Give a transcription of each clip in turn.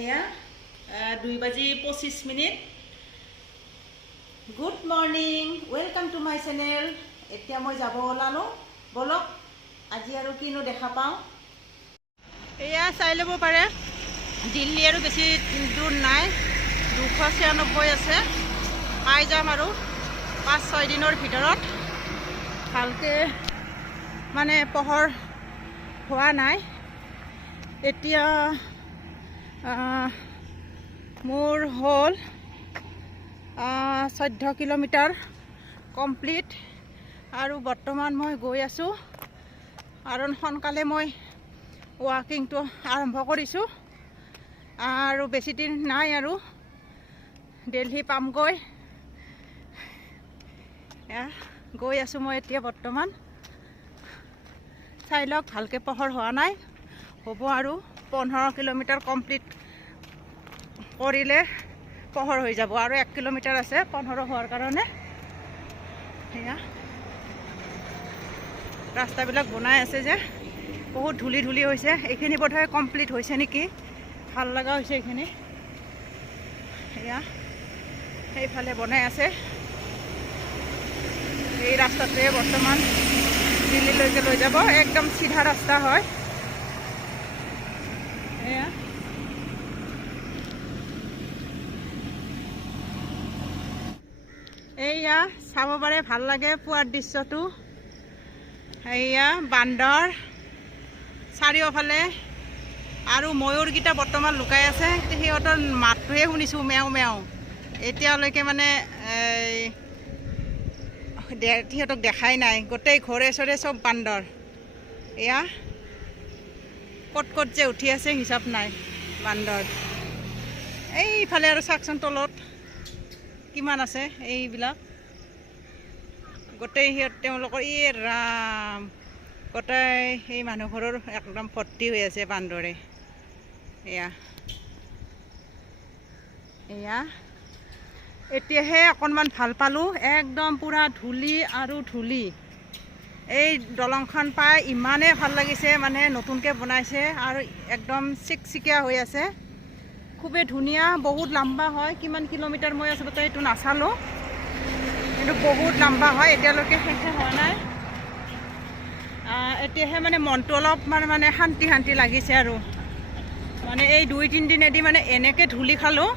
এয়া 2:25 good morning welcome to my channel. এতিয়া মই যাব ওলালোঁ, বলক আজি আৰু কিনো দেখা পাওঁ। এয়া চাই ল'ব পাৰে, দিল্লী আৰু বেছি দূৰ নাই, 296 আছে, পাই যাম আৰু 5-6 দিনৰ ভিতৰত। ভালকৈ মানে পোহৰ হোৱা নাই এতিয়া। মোৰ হ'ল 14 কিলোমিটাৰ কমপ্লিট আৰু বৰ্তমান মই গৈ আছোঁ, কাৰণ সোনকালে মই ৱাকিংটো আৰম্ভ কৰিছোঁ আৰু বেছি দিন নাই আৰু দিল্লী পামগৈ। গৈ আছোঁ মই এতিয়া বৰ্তমান। চাই লওক, ভালকৈ পোহৰ হোৱা নাই, হ'ব আৰু 15 কিলোমিটাৰ কমপ্লিট কৰিলে পোহৰ হৈ যাব, আৰু 1 কিলোমিটাৰ আছে 15 হোৱাৰ কাৰণে। সেয়া ৰাস্তাবিলাক বনাই আছে যে, বহুত ধূলি ধূলি হৈছে। এইখিনি বোধহয় কমপ্লিট হৈছে নেকি, ভাল লগা হৈছে এইখিনি। সেয়া সেইফালে বনাই আছে, এই ৰাস্তাটোৱে বৰ্তমান দিল্লীলৈকে লৈ যাব, একদম চিধা ৰাস্তা হয়। এয়া এইয়া চাব পাৰে, ভাল লাগে পুৱাৰ দৃশ্যটো। এইয়া বান্দৰ চাৰিওফালে, আৰু ময়ূৰকেইটা বৰ্তমান লুকাই আছে, সিহঁতৰ মাতটোহে শুনিছোঁ, মেও মেও। এতিয়ালৈকে মানে সিহঁতক দেখাই নাই, গোটেই ঘৰে চৰে চব বান্দৰ। এয়া ক'ত ক'ত যে উঠি আছে হিচাপ নাই বান্দৰ। এইফালে আৰু চাওকচোন তলত কিমান আছে, এইবিলাক গোটেই তেওঁলোকৰ ৰাম, গোটেই সেই মানুহ ঘৰৰ একদম ভৰ্তি হৈ আছে বান্দৰে। এয়া এয়া এতিয়াহে অকণমান ভাল পালোঁ, একদম পূৰা ধূলি আৰু ধূলি। এই দলংখন পাই ইমানেই ভাল লাগিছে, মানে নতুনকৈ বনাইছে আৰু একদম চিকচিকীয়া হৈ আছে, খুবেই ধুনীয়া, বহুত লম্বা হয়। কিমান কিলোমিটাৰ মই আচলতে এইটো নাচালোঁ, কিন্তু বহুত লম্বা হয়, এতিয়ালৈকে শেষে হোৱা নাই। এতিয়াহে মানে মনটো অলপ মানে শান্তি শান্তি লাগিছে আৰু, মানে এই 2-3 দিনেদি মানে এনেকৈ ধূলি খালোঁ,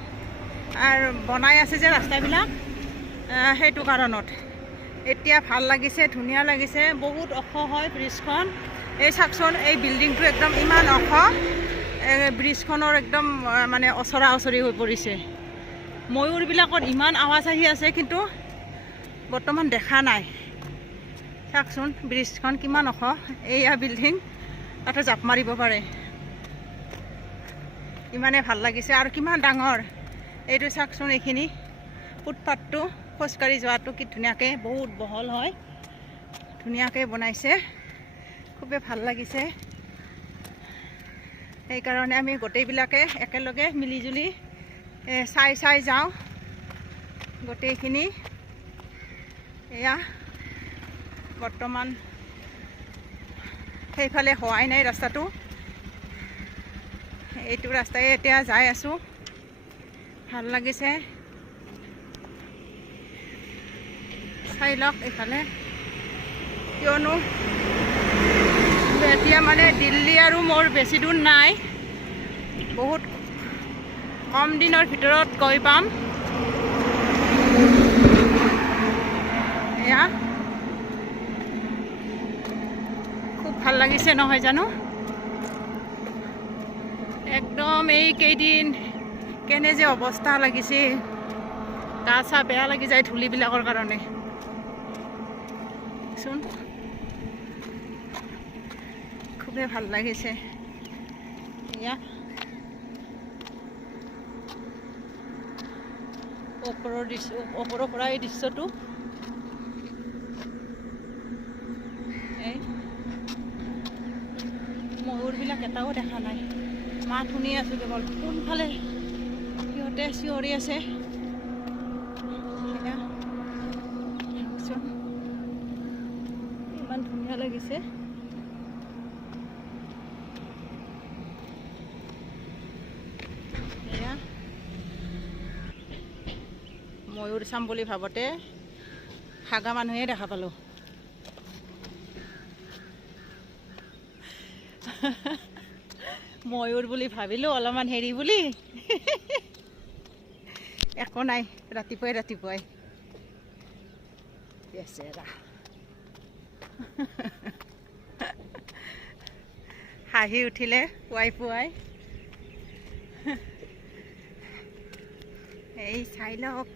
আৰু বনাই আছে যে ৰাস্তাবিলাক, সেইটো কাৰণত এতিয়া ভাল লাগিছে, ধুনীয়া লাগিছে, বহুত ওখ হয় ব্ৰিজখন। এই চাওকচোন, এই বিল্ডিংটো একদম ইমান ওখ, ব্ৰিজখনৰ একদম মানে ওচৰা ওচৰি হৈ পৰিছে। ময়ূৰবিলাকত ইমান আৱাজ আহি আছে, কিন্তু বৰ্তমান দেখা নাই। চাওকচোন ব্ৰিজখন কিমান ওখ, এইয়া বিল্ডিং, তাতে জাপ মাৰিব পাৰে। ইমানে ভাল লাগিছে, আৰু কিমান ডাঙৰ এইটো চাওকচোন, এইখিনি ফুটপাথটো খোজকাঢ়ি যোৱাটো কি ধুনীয়াকৈ, বহুত বহল হয়, ধুনীয়াকৈ বনাইছে, খুবেই ভাল লাগিছে। সেইকাৰণে আমি গোটেইবিলাকে একেলগে মিলিজুলি চাই যাওঁ গোটেইখিনি। এয়া বৰ্তমান সেইফালে হোৱাই নাই ৰাস্তাটো, এইটো ৰাস্তাই এতিয়া যাই আছোঁ, ভাল লাগিছে। চাই লওক এইফালে, কিয়নো এতিয়া মানে দিল্লী আৰু মোৰ বেছি দূৰ নাই, বহুত কম দিনৰ ভিতৰত গৈ পাম। এয়া খুব ভাল লাগিছে নহয় জানো, একদম এই কেইদিন কেনে যে অৱস্থা লাগিছে, গা চা বেয়া লাগি যায় ধূলিবিলাকৰ কাৰণে চোন। খুবেই ভাল লাগিছে। এয়া ওপৰৰ পৰা এই দৃশ্যটো, এই ময়ূৰবিলাক এটাও দেখা নাই, মাত শুনি আছোঁ কেৱল, কোনফালে সিহঁতে চিঞৰি আছে। ইমান ধুনীয়া লাগিছে। ময়ূৰ চাম বুলি ভাবতে হাগা মানুহে দেখা পালোঁ। ময়ূৰ বুলি ভাবিলোঁ অলপমান হেৰি বুলি। একো নাই, ৰাতিপুৱাই বেচেৰা। হাঁহি উঠিলে পুৱাই এই চাই লওক,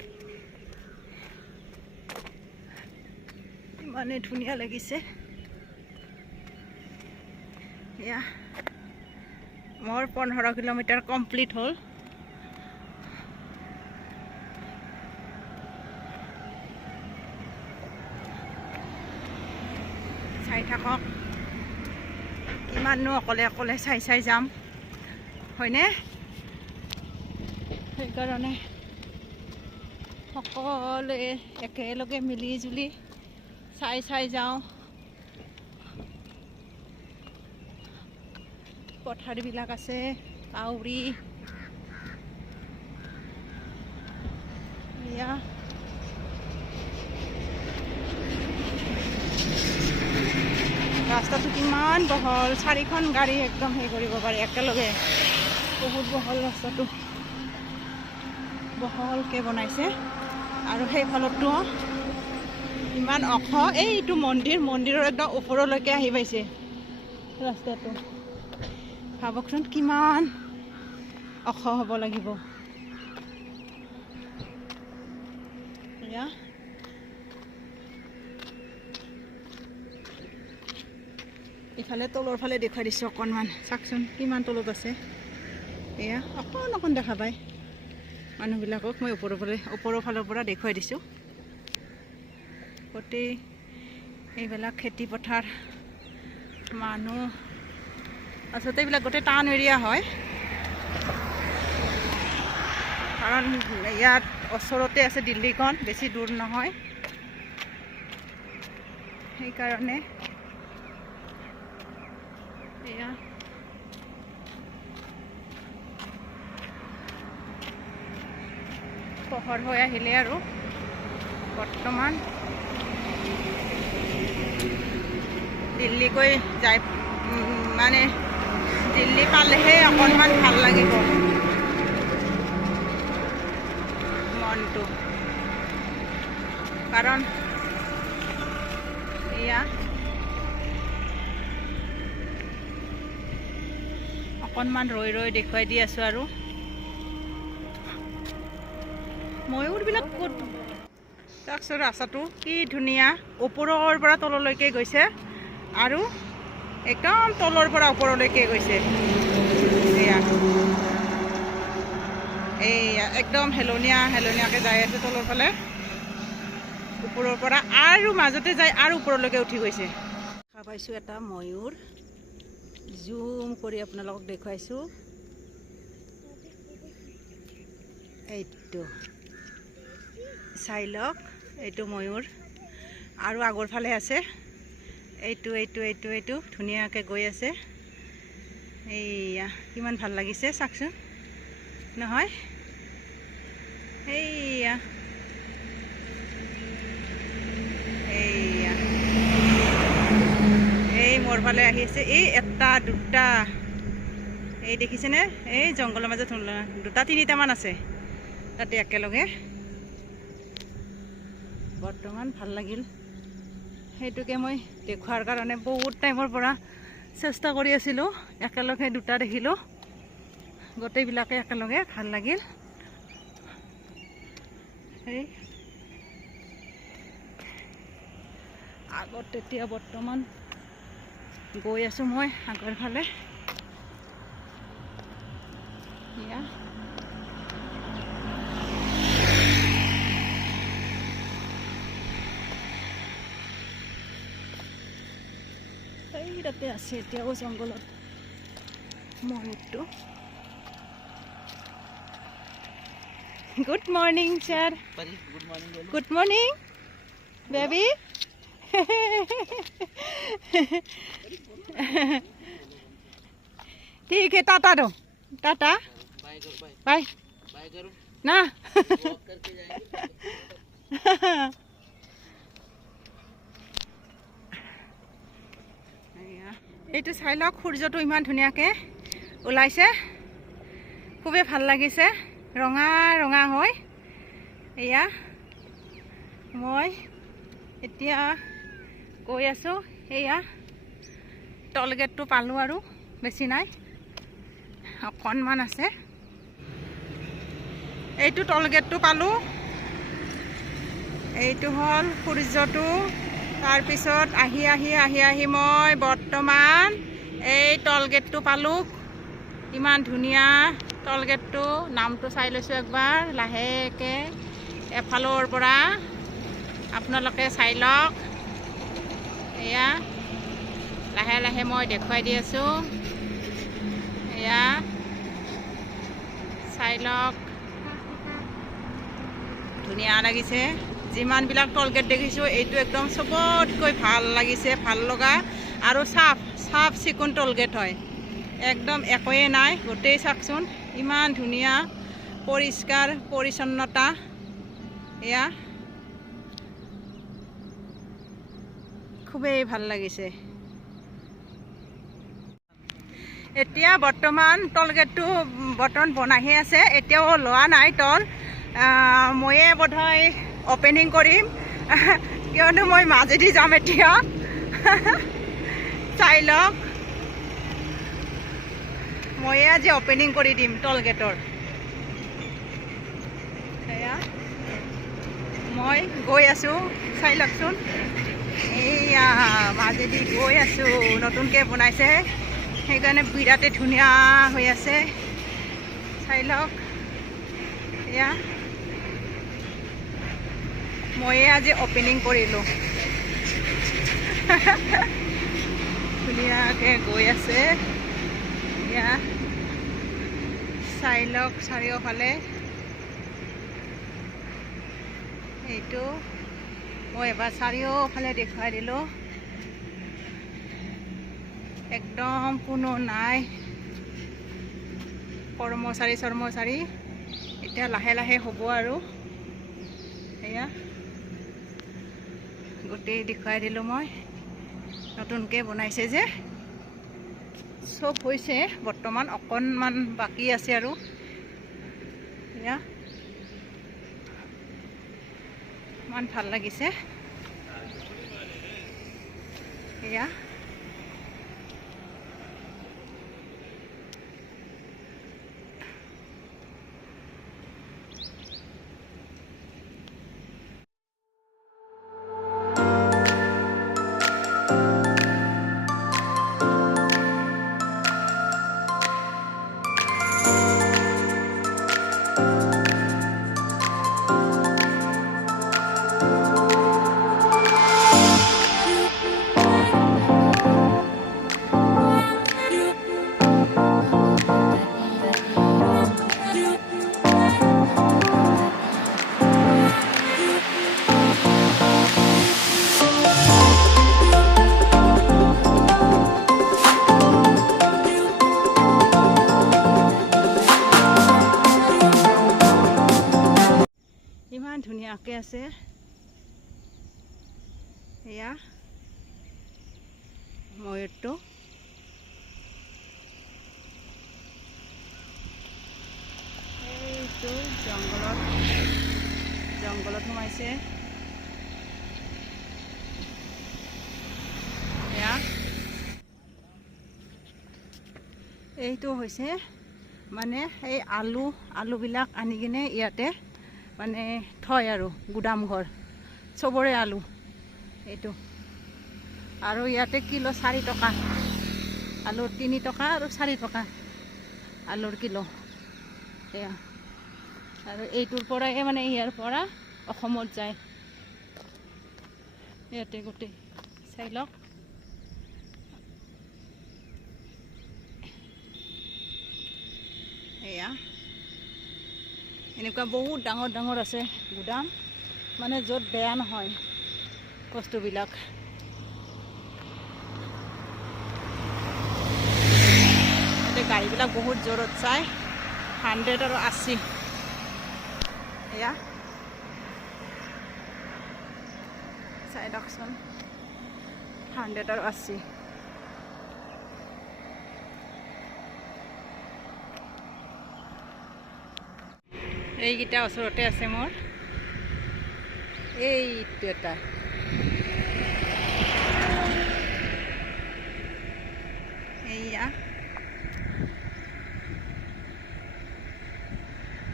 ইমানে ধুনীয়া লাগিছে। এয়া মোৰ 15 কিলোমিটাৰ কমপ্লিট হ'ল। চাই থাকক, কিমাননো অকলে চাই যাম, হয়নে? সেইকাৰণে সকলোৱে একেলগে মিলি জুলি চাই যাওঁ। পথাৰবিলাক আছে, কাউৰী, এয়া ৰাস্তাটো কিমান বহল, 4খন গাড়ী একদম হেৰি কৰিব পাৰে একেলগে। বহুত বহল ৰাস্তাটো, বহলকৈ বনাইছে। আৰু সেইফালতো ইমান ওখ, এইটো মন্দিৰৰ একদম ওপৰলৈকে আহি পাইছে ৰাস্তাটো। ভাবকচোন কিমান ওখ হ'ব লাগিব। এয়া ইফালে তলৰ ফালে দেখুৱাই দিছোঁ অকণমান, চাওকচোন কিমান তলত আছে। এয়া অকণ দেখা পায় মানুহবিলাকক। মই ওপৰৰ ফালৰ পৰা দেখুৱাই দিছোঁ। গোটেই এইবিলাক খেতি পথাৰ, মানুহ, আচলতে এইবিলাক গোটেই টাউন এৰিয়া হয়, কাৰণ ইয়াত ওচৰতে আছে দিল্লীখন, বেছি দূৰ নহয়। সেইকাৰণে এয়া পোহৰ হৈ আহিলে আৰু বৰ্তমান দিল্লীকৈ যাই, মানে দিল্লী পালেহে অকণমান ভাল লাগিব মনটো, কাৰণ এয়া অকণমান ৰৈ দেখুৱাই দি আছোঁ। আৰু ময়ূৰবিলাক ক'ত চাওকচোন, ৰাস্তাটো কি ধুনীয়া, ওপৰৰ পৰা তললৈকে গৈছে আৰু একদম তলৰ পৰা ওপৰলৈকে গৈছে। এয়া একদম হেলনীয়াকৈ যাই আছে তলৰ ফালে, ওপৰৰ পৰা আৰু মাজতে যাই আৰু ওপৰলৈকে উঠি গৈছে। দেখা পাইছোঁ এটা ময়ূৰ, জুম কৰি আপোনালোকক দেখুৱাইছোঁ। এইটো চাই লওক, এইটো ময়ূৰ। আৰু আগৰ ফালে আছে এইটো ধুনীয়াকৈ গৈ আছে। এইয়া কিমান ভাল লাগিছে চাওকচোন, নহয়? এইয়া এই মোৰ ফালে আহি আছে, এই এটা দুটা, এই দেখিছেনে? এই জংঘলৰ মাজত 2-3টামান আছে তাতে একেলগে। বৰ্তমান ভাল লাগিল, সেইটোকে মই দেখুৱাৰ কাৰণে বহুত টাইমৰ পৰা চেষ্টা কৰি আছিলোঁ। একেলগে 2টা দেখিলোঁ, গোটেইবিলাকে একেলগে ভাল লাগিল। এই আগত তেতিয়া বৰ্তমান গৈ আছোঁ মই আগৰ ফালে। এয়া এই তাতে আছে এতিয়াও জংঘলত ময়ূৰটো। Good morning sir. Good morning baby. ठीक है, टाटा दो, टाटा, बाय बाय करो। না এইটো চাই লওক সূৰ্যটো ইমান ধুনীয়াকৈ ওলাইছে খুবেই ভাল লাগিছে ৰঙা ৰঙা হয় এয়া মই এতিয়া গৈ আছোঁ এয়া টল গেটটো পালোঁ আৰু বেছি নাই অকণমান আছে এইটো টল গেটটো পালোঁ এইটো হ'ল সূৰ্যটো তাৰপিছত আহি আহি আহি আহি মই বৰ্তমান এই টল গেটটো পালোঁ ইমান ধুনীয়া টল গেটটো নামটো চাই লৈছোঁ একবাৰ লাহেকৈ এফালৰ পৰা আপোনালোকে চাই লওক এয়া লাহে লাহে মই দেখুৱাই দি আছোঁ এয়া চাই লওক ধুনীয়া লাগিছে যিমানবিলাক টল গেট দেখিছোঁ এইটো একদম চবতকৈ ভাল লাগিছে ভাল লগা আৰু চাফ চিকুণ টল গেট হয় একদম একোৱে নাই গোটেই চাওকচোন ইমান ধুনীয়া পৰিষ্কাৰ পৰিচ্ছন্নতা এয়া খুবেই ভাল লাগিছে এতিয়া বৰ্তমান টল গেটটো বৰ্তমান বনাইহে আছে এতিয়াও লোৱা নাই টল ময়ে বোধহয় অপেনিং কৰিম কিয়নো মই মাজেদি যাম এতিয়া চাই লওক ময়ে আজি অপেনিং কৰি দিম টল গেটৰ সেয়া মই গৈ আছোঁ চাই লওকচোন এইয়া মাজেদি গৈ আছোঁ নতুনকৈ বনাইছে সেইকাৰণে বিৰাটেই ধুনীয়া হৈ আছে চাই লওক এয়া ময়ে আজি অপেনিং কৰিলোঁ ধুনীয়াকৈ গৈ আছে এয়া চাই লওক চাৰিওফালে এইটো মই এবাৰ চাৰিওফালে দেখুৱাই দিলোঁ একদম কোনো নাই কৰ্মচাৰী এতিয়া লাহে লাহে হ'ব আৰু এয়া গোটেই দেখুৱাই দিলোঁ মই নতুনকৈ বনাইছে যে চব হৈছে বৰ্তমান অকণমান বাকী আছে আৰু এয়া ইমান ভাল লাগিছে এয়া ধুনীয়াকৈ আছে এয়া ময়ূৰটো এইটো জংঘলত সোমাইছে এয়া এইটো হৈছে মানে এই আলুবিলাক আনি কিনে ইয়াতে মানে থয় আৰু গুদাম ঘৰ চবৰে আলু এইটো আৰু ইয়াতে কিলো 4 টকা আলুৰ 3 টকা আৰু 4 টকা আলুৰ কিলো এয়া আৰু এইটোৰ পৰাই মানে ইয়াৰ পৰা অসমত যায় ইয়াতে গোটেই চাই লওক এয়া এনেকুৱা বহুত ডাঙৰ ডাঙৰ আছে গুদাম মানে য'ত বেয়া নহয় বস্তুবিলাক ইয়াতে গাড়ীবিলাক বহুত জোৰত চাই 100 আৰু 80 এয়া চাই লওকচোন 180 এইকেইটা ওচৰতে আছে মোৰ এইটো এটা এইয়া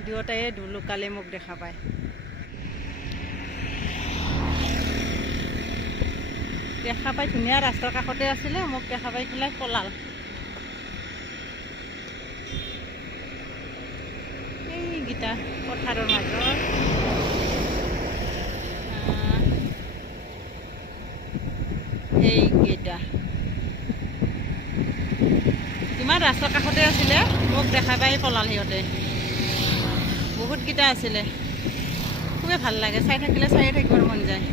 দুয়োটাই দুলুকালে মোক দেখা পায় ধুনীয়া ৰাস্তাৰ কাষতে আছিলে মোক দেখা পাই পেলাই পলাল এইকেইটা পথাৰৰ মাজত এইকেইটা ইমান ৰাস্তাৰ কাষতে আছিলে মোক দেখা পাই পলাল সিহঁতে বহুতকেইটা আছিলে খুবেই ভাল লাগে চাই থাকিলে চায়ে থাকিবৰ মন যায়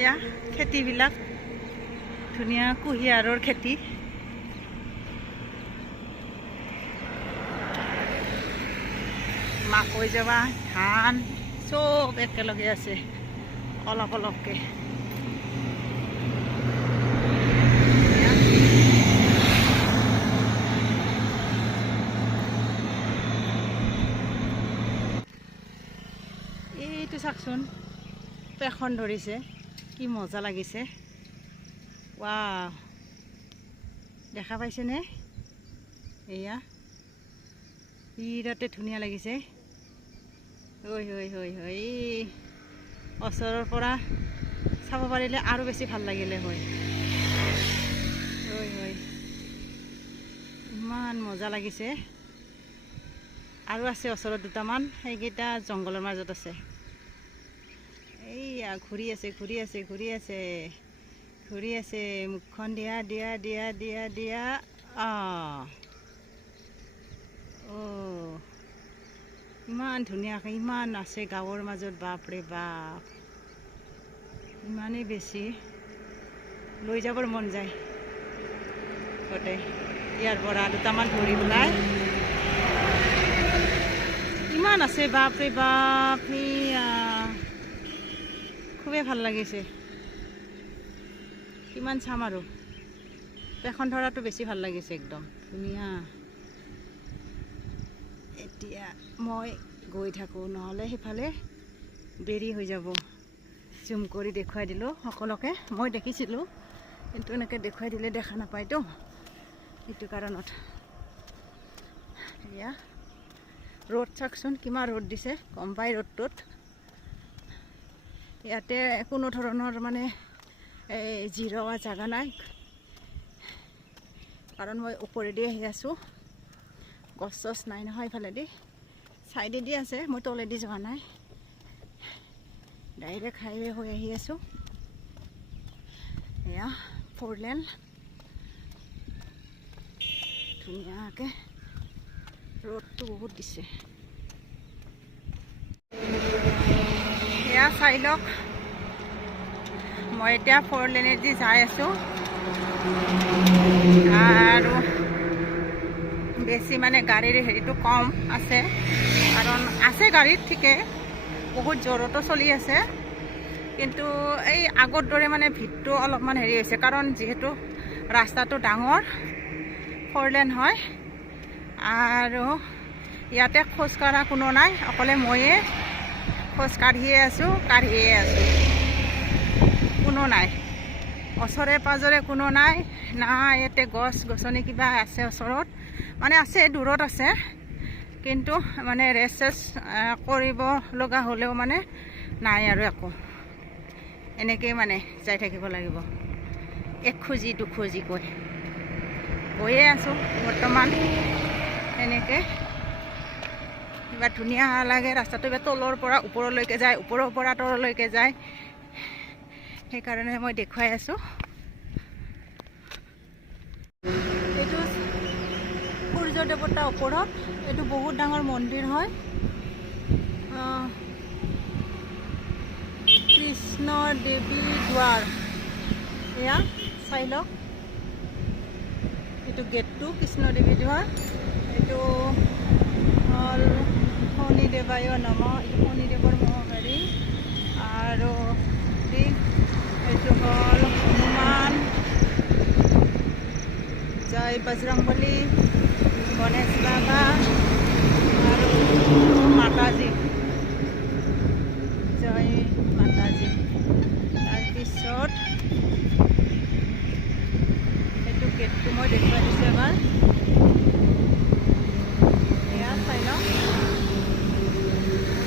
এয়া খেতিবিলাক ধুনীয়া কুঁহিয়াৰৰ খেতি মাকৈ জবা ধান চব একেলগে আছে অলপ অলপকৈ এইটো চাওকচোন পেখন ধৰিছে কি মজা লাগিছে ৱাও দেখা পাইছেনে এয়া বিৰাটে ধুনীয়া লাগিছে ঐ ওচৰৰ পৰা চাব পাৰিলে আৰু বেছি ভাল লাগিলে হয় ইমান মজা লাগিছে আৰু আছে ওচৰত দুটামান সেইকেইটা জংঘলৰ মাজত আছে এইয়া ঘূৰি আছে মুখখন দিয়া ইমান ধুনীয়াকৈ ইমান আছে গাঁৱৰ মাজত বাপৰে বাপ ইমানেই বেছি লৈ যাবৰ মন যায় গোটেই ইয়াৰ পৰা দুটামান ধৰি পেলাই ইমান আছে বাপৰে বাপ খুবেই ভাল লাগিছে কিমান চাম আৰু পেখন ধৰাটো বেছি ভাল লাগিছে একদম ধুনীয়া এতিয়া মই গৈ থাকোঁ নহ'লে সেইফালে দেৰি হৈ যাব জুম কৰি দেখুৱাই দিলোঁ সকলোকে মই দেখিছিলোঁ কিন্তু এনেকৈ দেখুৱাই দিলে দেখা নাপায়তো সেইটো কাৰণত এয়া ৰ'দ চাওকচোন কিমান ৰ'দ দিছে গম পাই ৰ'দটোত ইয়াতে কোনো ধৰণৰ মানে জিৰোৱা জাগা নাই কাৰণ মই ওপৰেদি আহি আছোঁ গছ চছ নাই নহয় ইফালেদি চাইডেদি আছে মই তলেদি যোৱা নাই ডাইৰেক্ট হাইৱে হৈ আহি আছোঁ এয়া 4 লেন ধুনীয়াকৈ ৰ'দটো বহুত দিছে এয়া চাই লওক মই এতিয়া 4 লেনেদি যাই আছোঁ আৰু বেছি মানে গাড়ীৰ হেৰিটো কম আছে কাৰণ আছে গাড়ীত ঠিকে বহুত জোৰতো চলি আছে কিন্তু এই আগৰ দৰে মানে ভিৰটো অলপমান হেৰি হৈছে কাৰণ যিহেতু ৰাস্তাটো ডাঙৰ 4 লেন হয় আৰু ইয়াতে খোজ কঢ়া কোনো নাই অকলে ময়ে খোজ কাঢ়িয়ে আছোঁ কোনো নাই ওচৰে পাজৰে কোনো নাই না ইয়াতে গছ গছনি কিবা আছে ওচৰত মানে আছে দূৰত আছে কিন্তু মানে ৰেচেছ কৰিব লগা হ'লেও মানে নাই আৰু একো এনেকৈ মানে যাই থাকিব লাগিব এক খোজি দুখোজি গৈয়ে আছোঁ বৰ্তমান এনেকৈ কিবা ধুনীয়া লাগে ৰাস্তাটো কিবা তলৰ পৰা ওপৰলৈকে যায় ওপৰৰ পৰা তললৈকে যায় সেইকাৰণে মই দেখুৱাই আছোঁ এইটো সূৰ্য দেৱতাৰ ওপৰত এইটো বহুত ডাঙৰ মন্দিৰ হয় কৃষ্ণ দেৱী দুৱাৰ এয়া চাই লওক এইটো গেটটো কৃষ্ণদেৱী দুৱাৰ। এইটো হ'ল শনিদেৱায় নমঃ, এইটো শনিদেৱৰ মহামাৰী। আৰু এইটো হ'ল হনুমান, জয় বজৰংবলী, গণেশ বাবা আৰু মাতাজী, জয় মাতাজী। তাৰপিছত এইটো গেটটো মই দেখুৱাই দিছোঁ এবাৰ, এয়া চাই লওক,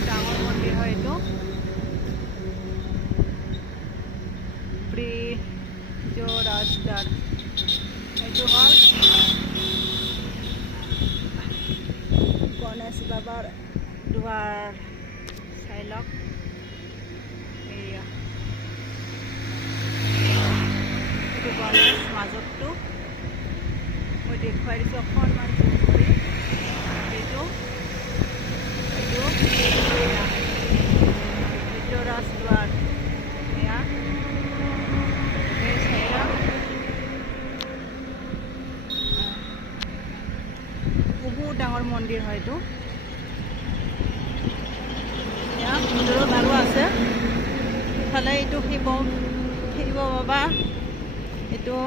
ডাঙৰ মন্দিৰ হয় এইটো। ৰাজদ্বাৰ, এইটো হ'ল গণেশ বাবাৰ দুৱাৰ, চাই লওক। এয়া এইটো গণেশ মাজতটো মই দেখুৱাই দিছোঁ অকণমান জুম কৰি। এইটো ৰাজদ্বাৰ, এয়া বহুত ডাঙৰ মন্দিৰ হয় এইটো। এয়া ভিতৰত আৰু আছে, ইফালে এইটো শিৱ বাবা, এইটো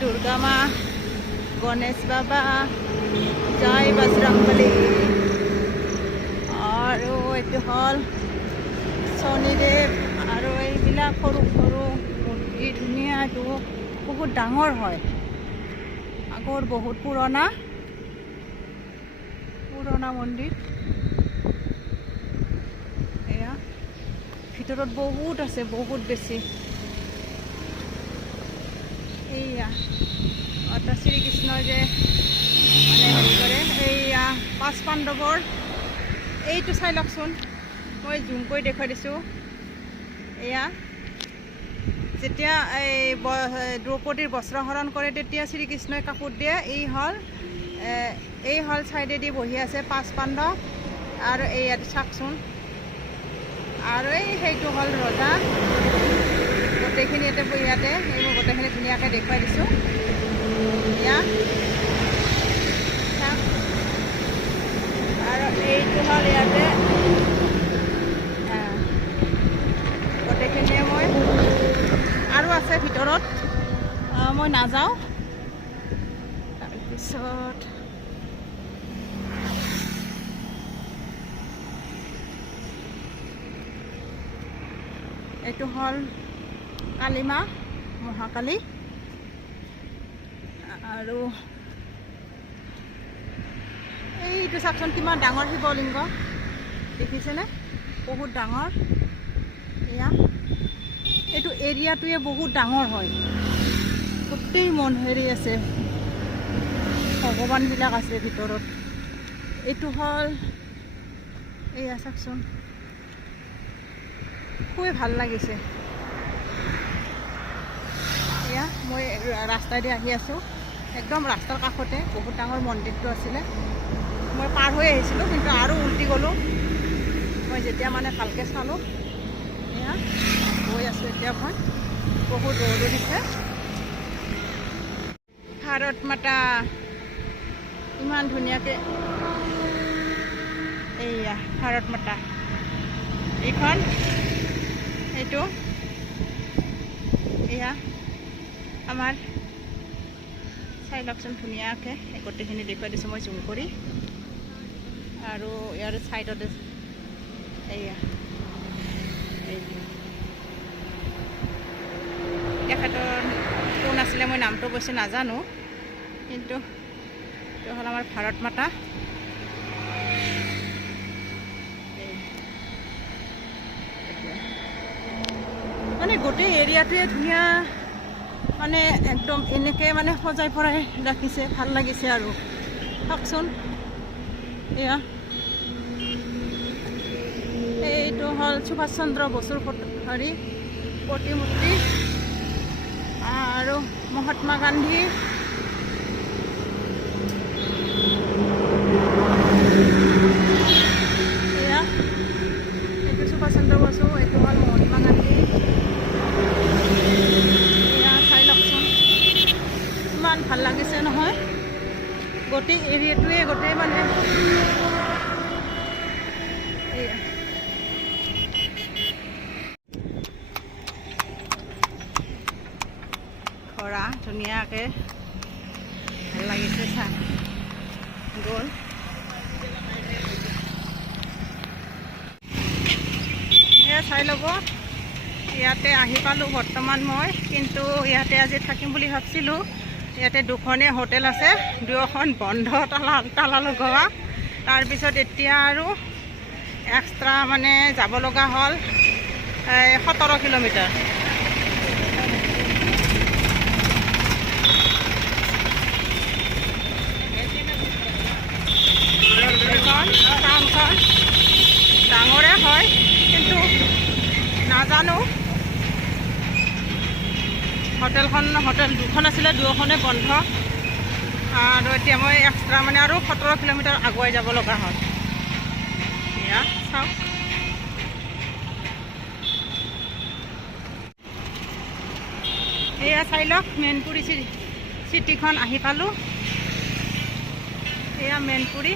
দুৰ্গা মা, গণেশ বাবা, জয় বজৰংবলী। আৰু এইটো হ'ল শনিদেৱ। আৰু এইবিলাক সৰু সৰু মূৰ্তি, ধুনীয়া, এইটো বহুত ডাঙৰ হয়, আগৰ বহুত পুৰণা মন্দিৰ। এয়া ভিতৰত বহুত আছে, বহুত বেছি। এইয়া শ্ৰীকৃষ্ণই যে মানে হেৰি কৰে, এইয়া 5 পাণ্ডৱৰ, এইটো চাই লওকচোন, মই জুম কৰি দেখুৱাই দিছোঁ। এয়া যেতিয়া এই দ্ৰৌপদীৰ বস্ত্ৰহৰণ কৰে তেতিয়া শ্ৰীকৃষ্ণই কাপোৰ দিয়ে। এই হল চাইডেদি বহি আছে 5 পাণ্ডৱ। আৰু এই ইয়াত চাওকচোন, আৰু সেইটো হ'ল ৰজা, গোটেইখিনি ইয়াতে বহি, ইয়াতে এই মই গোটেইখিনি ধুনীয়াকৈ দেখুৱাই দিছোঁ। এয়া আৰু এইটো হ'ল ইয়াতে, গোটেইখিনিয়ে মই, আৰু আছে ভিতৰত, মই নাযাওঁ। তাৰপিছত এইটো হ'ল কালীমা, মহাকালী। আৰু এইটো চাওকচোন কিমান ডাঙৰ শিৱলিংগ, দেখিছেনে? বহুত ডাঙৰ। এয়া এইটো এৰিয়াটোৱে বহুত ডাঙৰ হয়, গোটেই হেৰি আছে, ভগৱানবিলাক আছে ভিতৰত। এইটো হ'ল, এয়া চাওকচোন, খুবেই ভাল লাগিছে। এয়া মই ৰাস্তাইদি আহি আছোঁ, একদম ৰাস্তাৰ কাষতে বহুত ডাঙৰ মন্দিৰটো আছিলে। মই পাৰ হৈ আহিছিলোঁ, কিন্তু আৰু উল্টি গ'লোঁ মই যেতিয়া মানে ভালকৈ চালোঁ। এয়া গৈ আছোঁ এতিয়া মই, বহুত ৰ'দো দিছে। ভাৰত মাতা, ইমান ধুনীয়াকৈ, এইয়া ভাৰত মাতা, এইখন, এইটো এয়া আমাৰ, চাই লওকচোন ধুনীয়াকৈ, গোটেইখিনি দেখুৱাই দিছোঁ মই জুম কৰি। আৰু ইয়াৰ ছাইডতে এইয়া তেখেতৰ কোন আছিলে, মই নামটো অৱশ্যে নাজানো, কিন্তু এইটো হ'ল আমাৰ ভাৰত মাতা। মানে গোটেই এৰিয়াটোৱে ধুনীয়া, মানে একদম এনেকৈ মানে সজাই পৰাই ৰাখিছে, ভাল লাগিছে। আৰু চাওকচোন, এয়া এইটো হ'ল সুভাষ চন্দ্ৰ বসুৰ হেৰি প্ৰতিমূৰ্তি, আৰু মহাত্মা গান্ধী, এয়া এইটো সুভাষ চন্দ্ৰ বসু, এইটো হ'ল মহাত্মা গান্ধী। এয়া চাই লওকচোন, ইমান ভাল লাগিছে। গোটেই এৰিয়াটোৱে গোটেই মানে খৰা ধুনীয়াকৈ ভাল লাগিছে চাই গ'ল। এয়া চাই ল'ব, ইয়াতে আহি পালোঁ বৰ্তমান মই, কিন্তু ইয়াতে আজি থাকিম বুলি ভাবিছিলোঁ। ইয়াতে দুখনেই হোটেল আছে, দুয়োখন বন্ধ, তালা লগোৱা। তাৰপিছত এতিয়া আৰু এক্সট্ৰা মানে যাব লগা হ'ল 17 কিলোমিটাৰ। টাউনখন ডাঙৰে হয়, কিন্তু নাজানো হোটেল দুখন আছিলে, দুয়োখনে বন্ধ। আৰু এতিয়া মই এক্সট্ৰা মানে আৰু 17 কিলোমিটাৰ আগুৱাই যাব লগা হ'ল। এয়া চাওক, এয়া চাই লওক, মেইনপুৰী চিটিখন আহি পালোঁ। এয়া মেইনপুৰী।